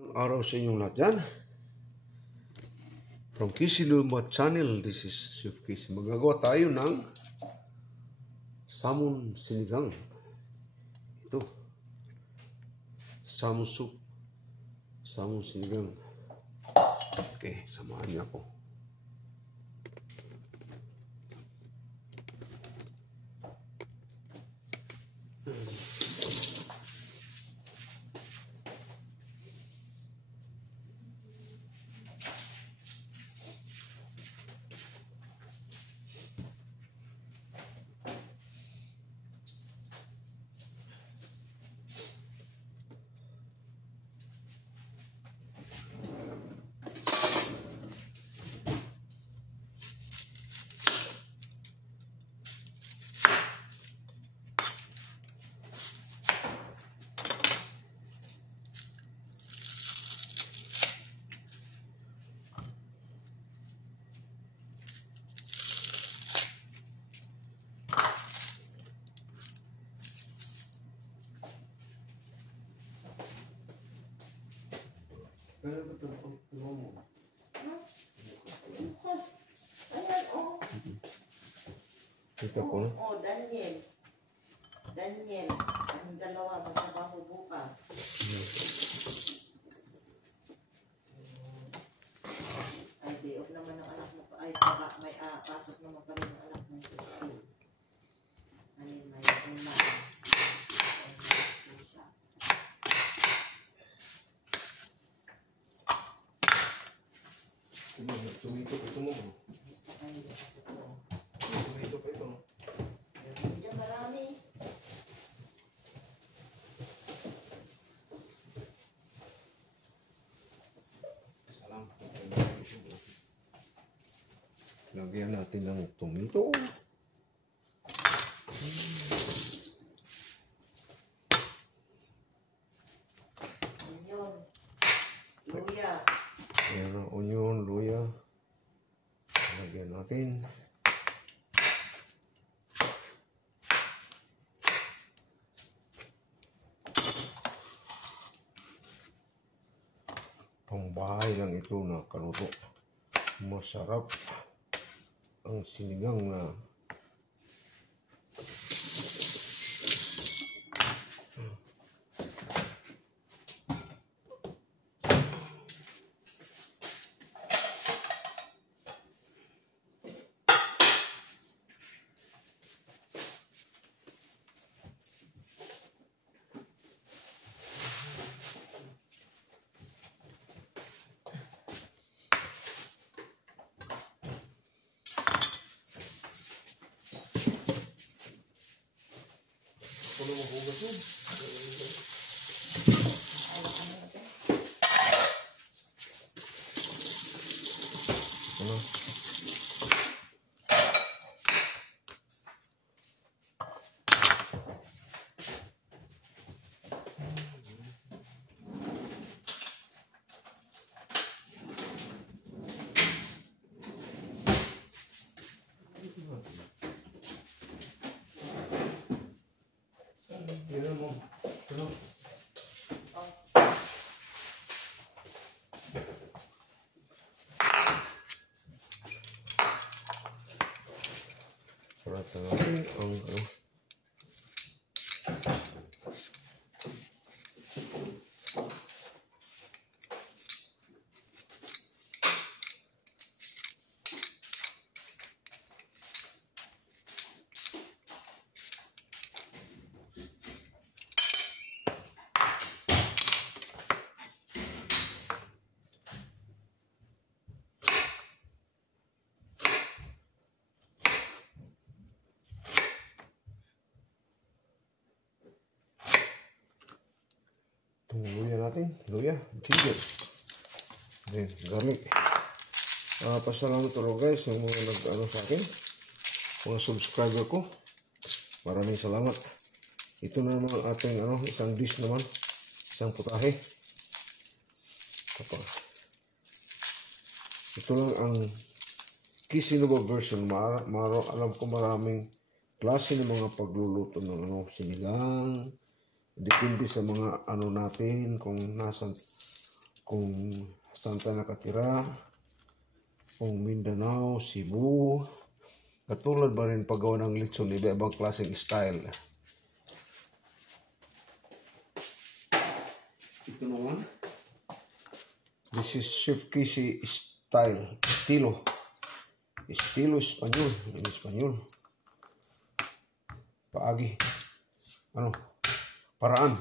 Araw sa inyong lahat dyan. From Kissy Lumba Channel, this is Chef Kissy. Magagawa tayo ng salmon sinigang. Ito. Salmon soup. Salmon sinigang. Okay, samahan niyo ako. Pero ito mo. Bukas. Ayan, oh. Kita ko na. Oh, Daniel. Daniel. Ang dalawa, magtrabaho bukas. Ay, day off naman ng anak mo. Ay, may pasok naman pa rin ng anak mo sa school. Ay, may online. School siya. Tumito pa ito mo. Gusto kayo. Tumito pa ito. Diyan marami. Salam. Lagyan natin ng tumito. Onion. Luya. Ayan ang onion, luya. Lagyan natin. Pangbahay lang ito na kaluto. Masarap ang sinigang na puno mo hugas yun. Ano? Yan mo. Ano? Parata natin ang ano. Itong luya natin. Luya. Ginger. Then, garlic. Pasalamat talaga guys yung mga nag-ano sa akin. Mga subscriber ko. Maraming salamat. Ito na naman ating isang dish naman. Isang putahe. Tapos, ito lang ang Kissy Lumba version. Alam ko maraming klase ng mga pagluluto ng sinigang. Depende sa mga natin kung nasa kung saan tayo nakatira, kung Mindanao, Cebu. Katulad ba rin paggawa ng lechon, iba-ibang klaseng style. Ito naman. This is Chef Casey style. Estilo. Estilo Espanyol. In Espanyol. Paagi. Ano? Paraan.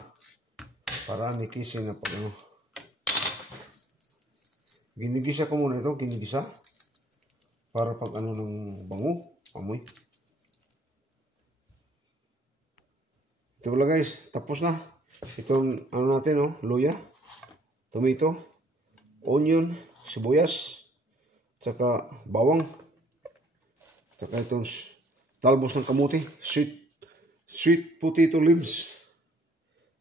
Paraan ni Casey na pag ano. Ginigisa ko muna ito. Ginigisa. Para pag ano ng bango. Amoy. Ito pala guys. Tapos na. Itong ano natin, oh, luya, tomato, onion, sibuyas, tsaka bawang, tsaka itong talbos ng kamuti, sweet potato leaves.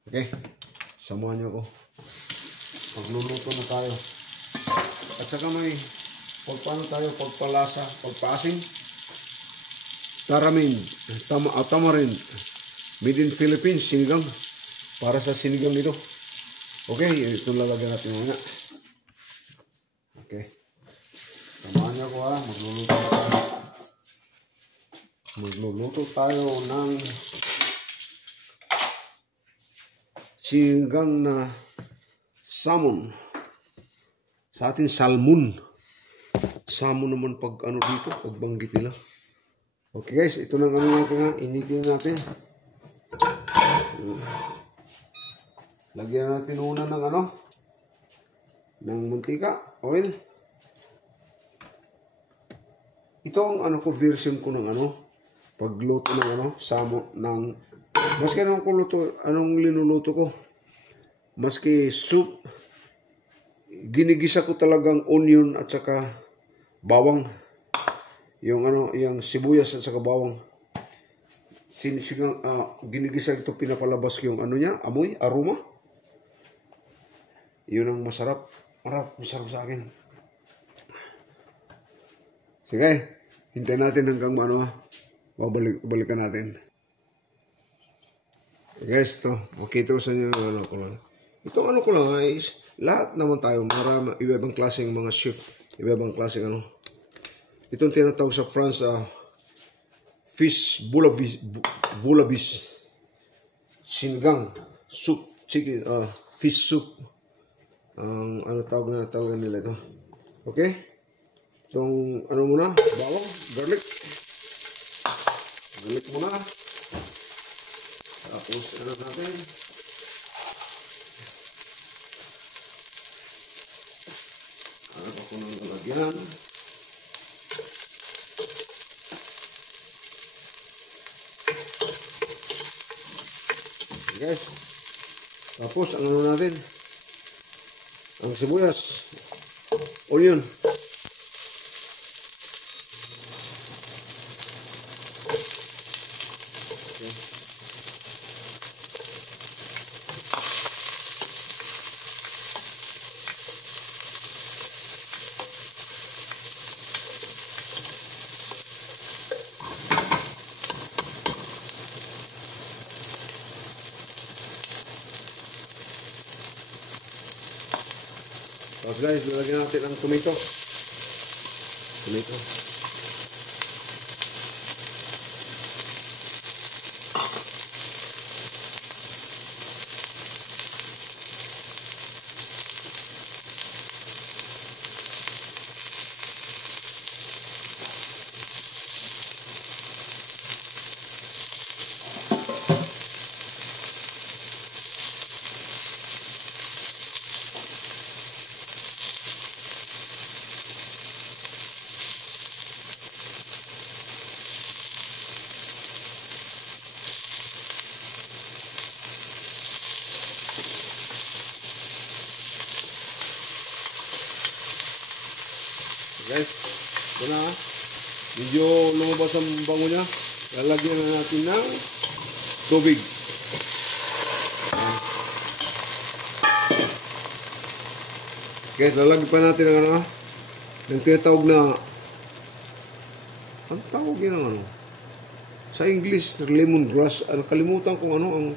Okay, samahan niyo ako. Magluluto na tayo. At saka may pagpano tayo, pagpalasa, pagpaasim. Tamarin, made in Philippines, sinigang. Para sa sinigang nito. Okay, ito lalagyan natin muna. Okay. Samahan niyo ako ha. Magluluto tayo ng sinigang na salmon. Sa atin, salmon. Salmon naman pag ano dito, pag banggit nila. Okay guys, ito nang ano natin ha. Initin natin. Lagyan natin una ng ano, ng mantika, oil. Ito ang ano ko, version ko ng ano, pagluto ng ano, samo ng, maski anong kuluto, anong linuluto ko, maski soup, ginigisa ko talagang onion at saka bawang, yung ano, yung sibuyas at saka bawang. Ginigisa ito, pinapalabas yung ano niya, amoy, aroma. Yun ang masarap. Masarap sa akin. Sige, hintayin natin hanggang ano, balikan natin. Guys, ito. Makita ko sa inyo ano ko lang. Itong ano ko lang is, lahat naman tayo, marami, iba-ibang klaseng mga chef, iba-ibang klaseng ano. Itong tinatawag sa France, fish boulabis, sinigang, soup, chicken, fish soup. Ang ano tawag na talaga nila ito. Okay? Itong ano muna, bawang, garlic. Garlic muna. Tapos ano natin. Ano pa ko nang lalagyan. Okay guys. Tapos ang ano natin. Ang sibuyas, onion. Okay. Tapos guys, lalagyan natin ang tomato. Guys, ito na. Medyo lumabas ang bango niya. Lalagyan na natin ng tubig. Guys, lalagyan pa natin ng ano, ng tinatawag na, ang tawag yun ng ano, sa English, lemongrass. Nakalimutan ko ano,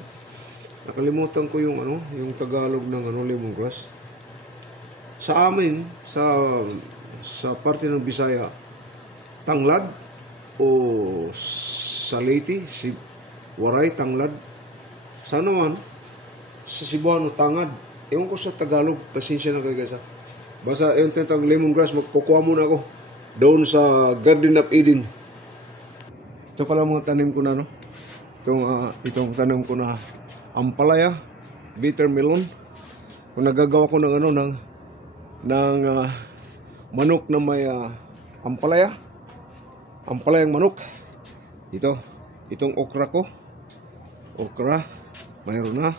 nakalimutan ko yung ano, yung Tagalog ng ano, lemongrass. sa amin, sa parte ng Bisaya, tanglad o sa Leyte, si Waray, tanglad. Sa naman, sa Cebuano, tangad. Ewan ko sa Tagalog, pasensya na kayo guys. Basta yung tinatawag lemongrass, magkukuha muna ako doon sa Garden of Eden. Ito pala mga tanim ko na, no? Itong tanim ko na ampalaya, bitter melon. Kung nagagawa ko ng manok na may ampalayang manok. Itong okra ko. Okra, mayroon na.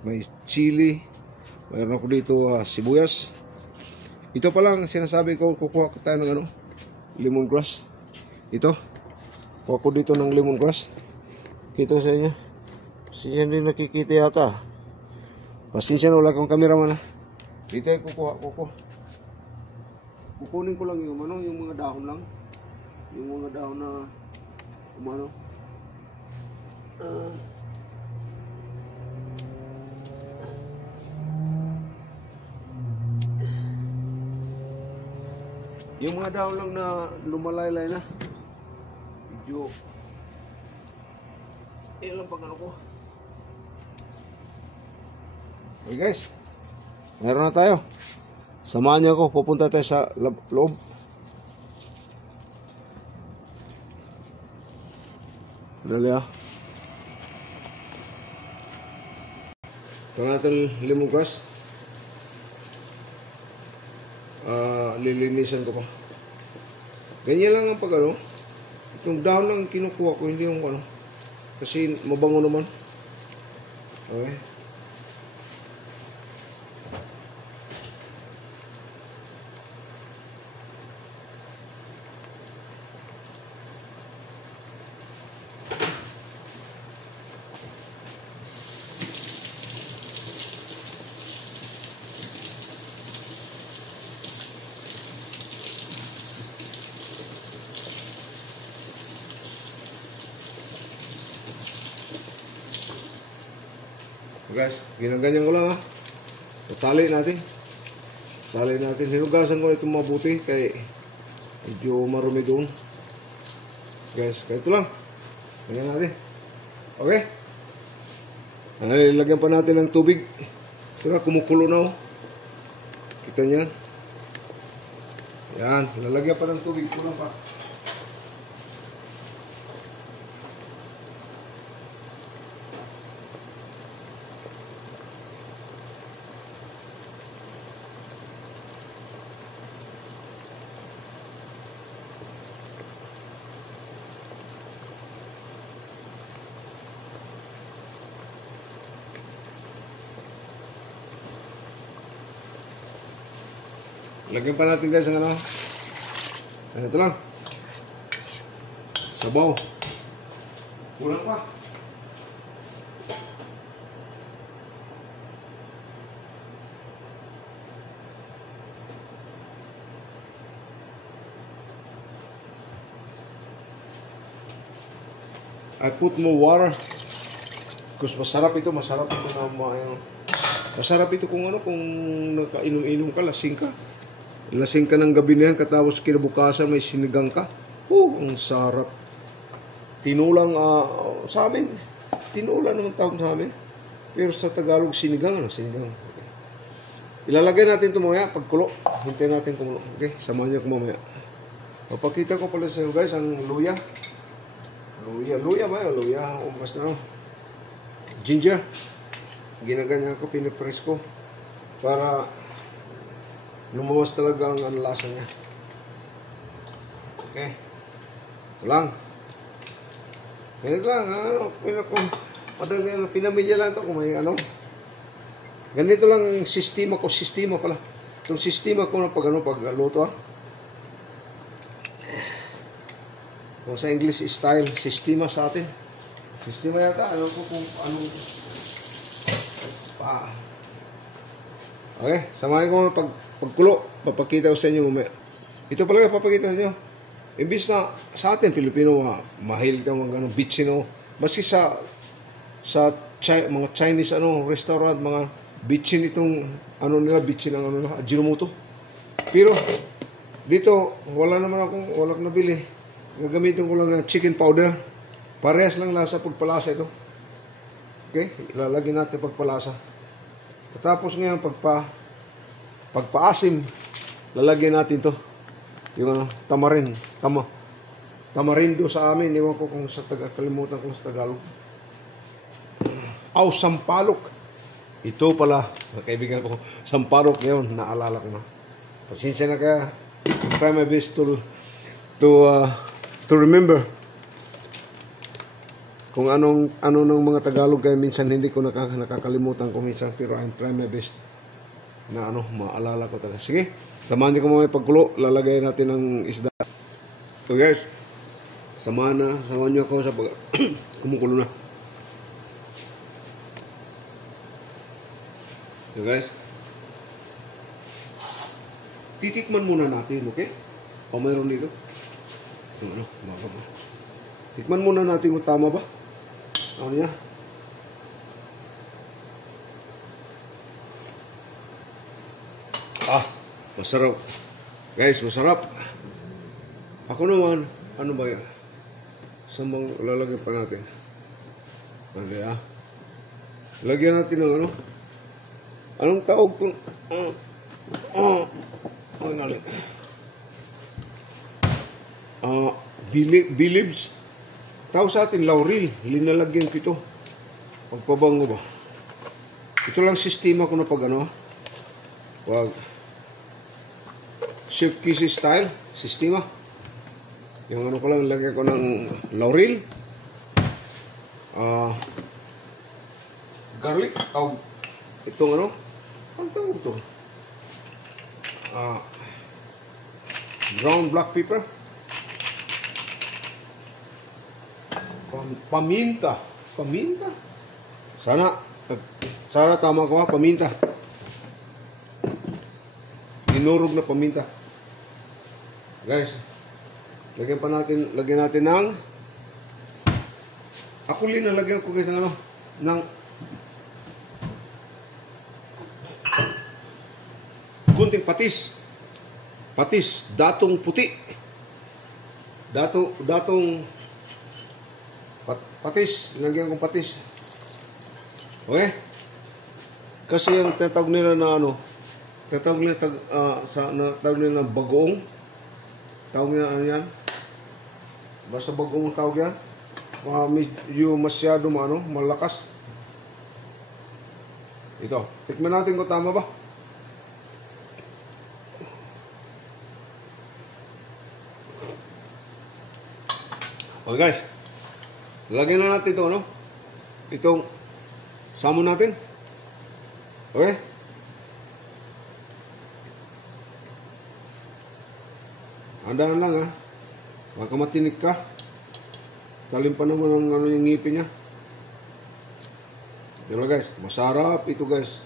May chili. Mayroon ako dito sibuyas. Ito pa lang sinasabi ko, kukuha ko tayo ng lemongrass. Ito. Kuha ko dito ng lemongrass. Kita sa inyo. Pasensya hindi nakikita yata. Pasensya na, wala akong cameraman. Dito ay kukuha. Kukunin ko lang yung mga dahon lang. Yung mga dahon na yung mga dahon lang na lumalaylay na. Medyo ilang pag ko. Okay guys, meron na tayo. Samahan niyo ako, pupunta tayo sa loob. Dali ito natin lemongrass. Lilinisan ko pa. Ganyan lang ang itong dahon lang kinukuha ko, hindi yung kasi mabango naman. Okay. Guys, ginaganyan ko lang Tali natin. Hinugasan ko ito mabuti kay medyo marumi doon. Guys, kaya ito lang. Ganyan natin. Okay? Lagyan pa natin ng tubig. Ito na, kumukulo na Kita niyan. Yan, lalagyan pa ng tubig. Kulang pa. Lagyan pa natin guys ang ito lang. Sabaw. Kulang pa. I put more water because masarap ito na masarap ito kung nakainom-inom ka, lasing ka ng gabi na yan, katapos kinabukasan may sinigang ka. Ang sarap. Tinulang sa amin. Tinulang naman tawag sa amin. Pero sa Tagalog, sinigang. Sinigang. Okay. Ilalagay natin ito mamaya pagkulo. Hintayin natin kumulo. Okay, samahan niyo ko mamaya. Papakita ko pala sa iyo guys ang luya. Luya. Basta ginger. Ginaganyan ko, pinipress ko para lumawas talaga ang lasa niya. Okay. Ito lang. Ganito lang. Madali lang. Pinamilya lang ito kung may Ganito lang sistema ko. Sistema pala. Itong sistema ko na pagluto Kung sa English style, sistema sa atin. Sistema yata. Anong Okay, samahin ko pagkulo. Papakita ko sa inyo mamaya. Ito pala papakita sa inyo. Imbis na sa atin, Pilipino, mahilig ka bitchin, maski sa mga Chinese restaurant, mga bitchin itong ano nila, bitchin ang ano nila, Ajinomoto. Pero dito wala akong nabili. Gagamitin ko lang ng chicken powder. Parehas lang lasa, pagpalasa ito. Okay, ilalagay natin pagpalasa. Tapos ngayon pagpaasim, lalagyan natin to. Yung ano, tamarindo sa amin, ewan ko kung sa kalimutan ko sa Tagalog. Sampalok. Ito pala, kaibigan ko, sampalok ngayon, naalala ko na. Pasensya na kaya, try my best to remember kung ano ng mga Tagalog, kaya minsan hindi ko nakakalimutan ko minsan, pero I'm trying my best na maalala ko talaga. Sige, samahan niyo ko mga pagkulo, lalagay natin ng isda. So guys, samahan niyo ako sa kumukulo na. So guys, titikman muna natin, okay? O mayroon dito. Tikman muna natin kung tama ba. Ano niya? Masarap. Guys, masarap. Ako naman, ano ba yan? Saan bang lalagyan pa natin? Lagyan natin ng ano? Anong tawag kung... Bilibs. Tawag sa atin, laurel. Linalagyan ko ito. Pagpabango ba? Ito lang sistema ko na pag wag Chef Kissy style sistema. Yung ko lang, lagyan ko ng laurel, garlic, itong ano tawag ito? Ground black pepper, paminta. Sana tama ko paminta. Dinurog na paminta. Guys, lagyan natin ng nalagyan ko guys ng kunting patis, datong puti, patis, lagyan kong patis. Okay? Kasi yung tatawag nila na tatawag nila na bagoong. Tawag nila yan. Basta bagoong tawag yan. Medyo masyado malakas. Ito. Tikman natin kung tama ba. Okay guys. Lagyan na natin ito, itong salmon natin. Okay? Andahan lang baka matinik ka. Talim pa naman yung ngipin niya. Diba guys? Masarap ito guys.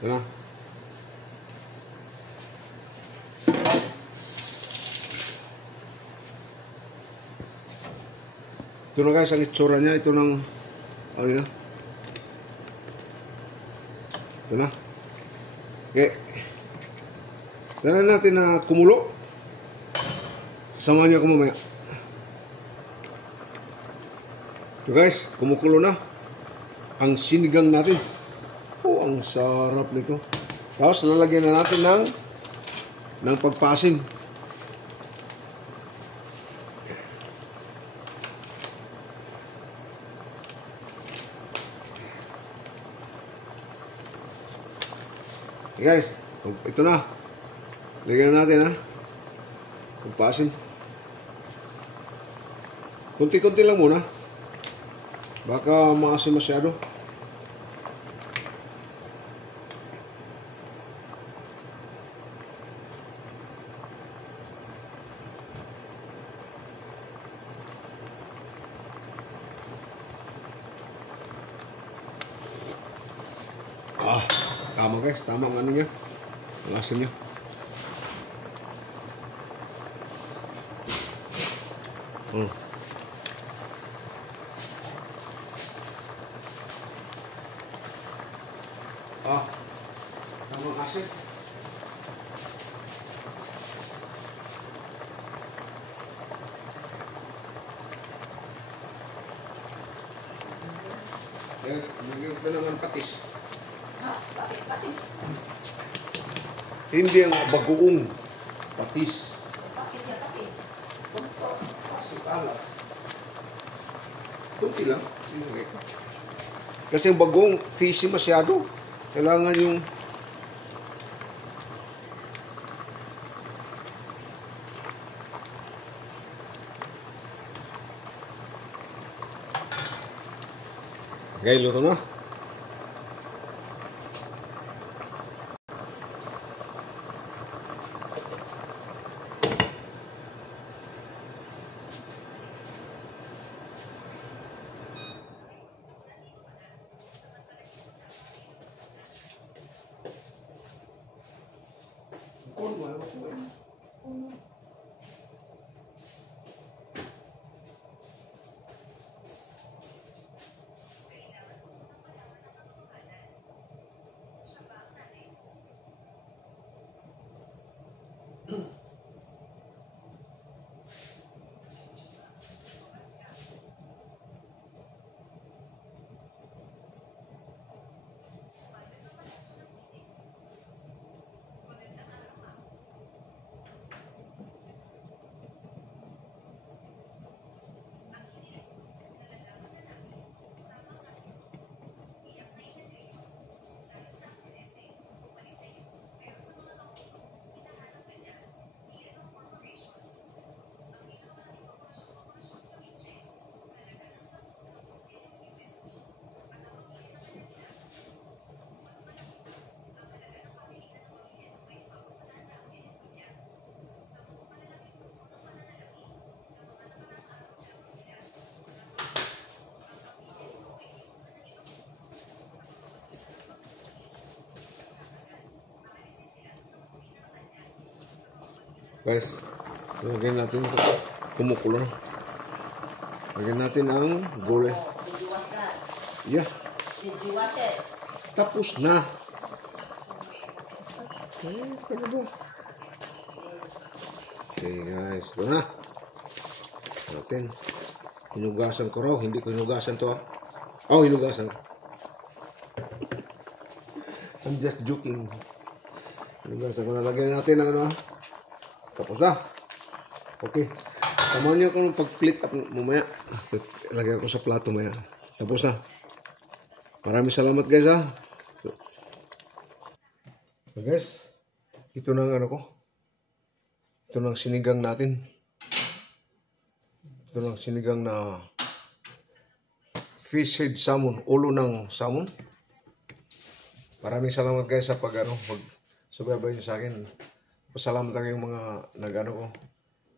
Ito na. Ito na guys, ang itsura niya. Ito ng ito na. Okay. Tignan natin na kumulo. Samahan niyo ako mamaya. Ito guys, kumukulo na ang sinigang natin. Ang sarap nito. Tapos lalagyan na natin ng pagpasim. Guys, ito na. Lagyan na natin pagpasim. Kunti-kunti lang muna. Baka maasim masyado. Tama guys, tama ang niya. Ang asin niya. Tamang asin. Lagyan ko naman patis. Bakit patis? Hindi ang bagoong patis. Bakit yan patis? Kasi pala. Kunti lang. Kasi yung bagoong fishy masyado. Kailangan yung okay, luto na. Guys, lagyan natin kumukulo na. Lagyan natin ang gulay. Did you wash that? Yeah, Did you wash it? tapos na. Talaga. Okay guys, ito na. Natin. Hinugasan ko raw. Hindi ko hinugasan to. Oh, hinugasan. I'm just joking. Hinugasan ko na. Lagyan natin ang ano. Tapos na. Okay. Tamahan niyo ako ng pag-split up mamaya. Lagyan ko sa plato maya. Tapos na. Maraming salamat guys ha. So guys, ito na ang ano ko. Ito na ang sinigang natin. Ito na ang sinigang na fish head salmon. Ulo ng salmon. Maraming salamat guys sa pag ano, subaybay niyo sa akin. Pasalamat lang yung mga nag-ano ko,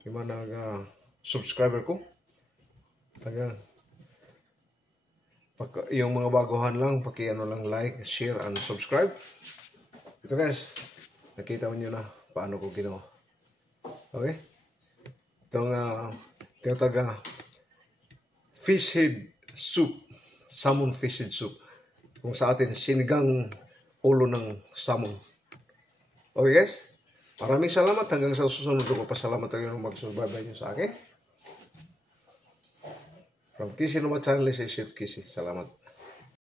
yung mga nag-subscriber ko. Yung mga baguhan lang, paki-ano lang like, share, and subscribe. Ito guys, nakita mo nyo na paano ko ginawa. Okay? Itong tinataga fish head soup, salmon fish head soup. Kung sa atin, sinigang ulo ng salmon. Okay guys? Maraming salamat. Hanggang sa susunod ko. Pasalamat tayo ng magsubaybay nyo sa akin. From Kissy Numa Channel, si Chef Kissy. Salamat.